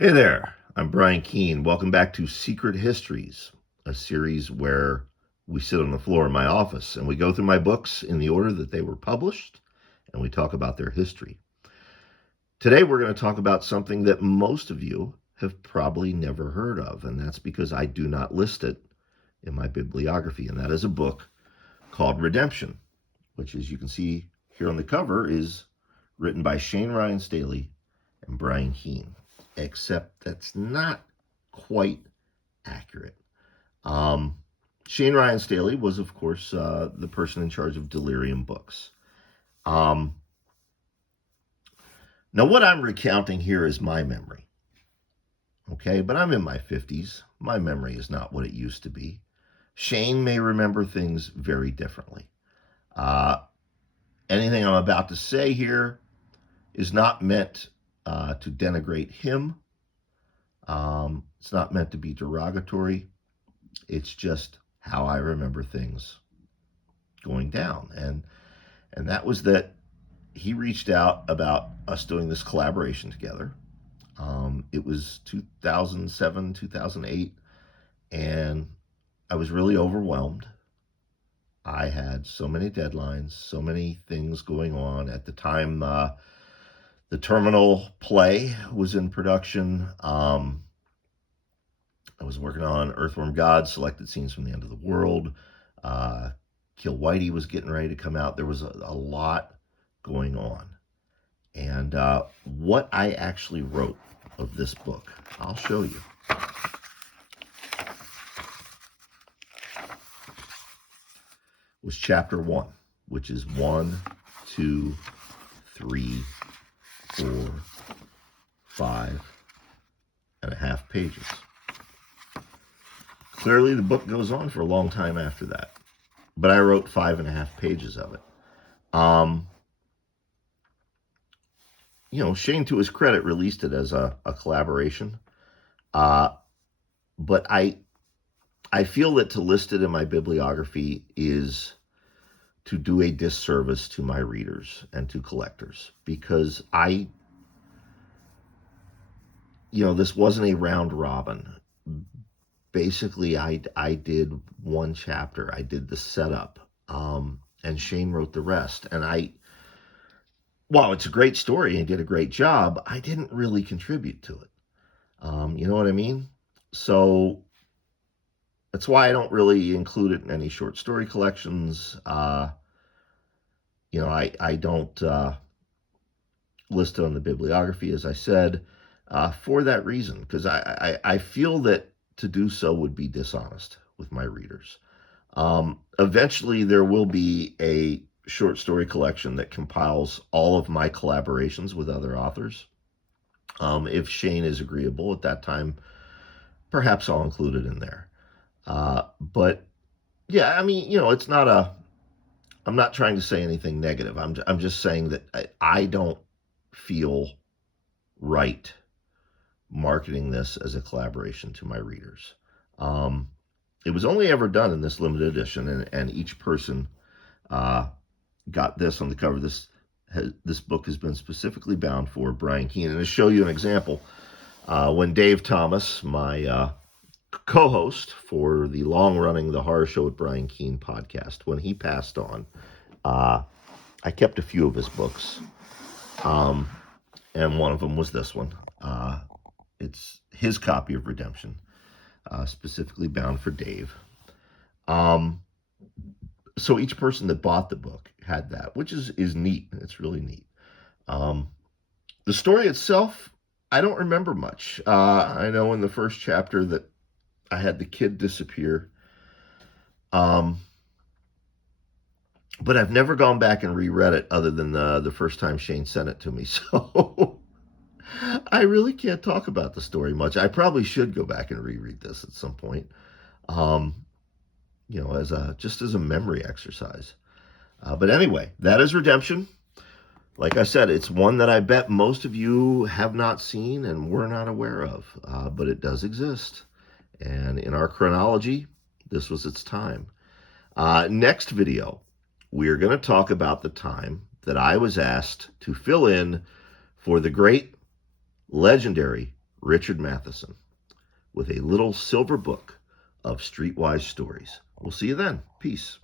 Hey there, I'm Brian Keene. Welcome back to Secret Histories, a series where we sit on the floor in my office and we go through my books in the order that they were published and we talk about their history. Today we're going to talk about something that most of you have probably never heard of, and that's because I do not list it in my bibliography, and that is a book called Redemption, which, as you can see here on the cover, is written by Shane Ryan Staley and Brian Keene, except that's not quite accurate. Um, Shane Ryan Staley was, of course, the person in charge of Delirium Books. Um, Now, what I'm recounting here is my memory, okay? But I'm in my 50s. My memory is not what it used to be. Shane may remember things very differently. Uh, Anything I'm about to say here is not meant to denigrate him. It's not meant to be derogatory. It's just how I remember things going down. And that was that he reached out about us doing this collaboration together. It was 2007, 2008, and I was really overwhelmed. I had so many deadlines, so many things going on. At the time, the Terminal play was in production. I was working on Earthworm God, Selected Scenes from the End of the World. Kill Whitey was getting ready to come out. There was a lot going on. And what I actually wrote of this book, I'll show you. Was chapter 1, which is 1, 2, 3, 4, 5.5 pages. Clearly, the book goes on for a long time after that, but I wrote 5.5 pages of it. Shane, to his credit, released it as a collaboration, but I feel that to list it in my bibliography is to do a disservice to my readers and to collectors, because this wasn't a round robin. Basically, I did one chapter. I did the setup, and Shane wrote the rest. And while it's a great story and he did a great job, I didn't really contribute to it. You know what I mean? So that's why I don't really include it in any short story collections. I don't list it on the bibliography, as I said, for that reason, because I feel that to do so would be dishonest with my readers. Eventually, there will be a short story collection that compiles all of my collaborations with other authors. If Shane is agreeable at that time, perhaps I'll include it in there. But yeah, I mean, it's not I'm not trying to say anything negative. I'm just saying that I don't feel right marketing this as a collaboration to my readers. It was only ever done in this limited edition, and each person got this on the cover. This book has been specifically bound for Brian Keene. And to show you an example, when Dave Thomas, my co-host for the long-running The Horror Show with Brian Keene podcast, when he passed on, I kept a few of his books, and one of them was this one. It's his copy of Redemption, specifically bound for Dave. So each person that bought the book had that, which is neat. It's really neat. The story itself, I don't remember much. I know in the first chapter that I had the kid disappear. But I've never gone back and reread it other than the first time Shane sent it to me. So I really can't talk about the story much. I probably should go back and reread this at some point, just as a memory exercise. But anyway, that is Redemption. Like I said, it's one that I bet most of you have not seen and were not aware of, but it does exist. And in our chronology, this was its time. Next video, we are going to talk about the time that I was asked to fill in for the great, legendary Richard Matheson, with a little silver book of streetwise stories. We'll see you then. Peace.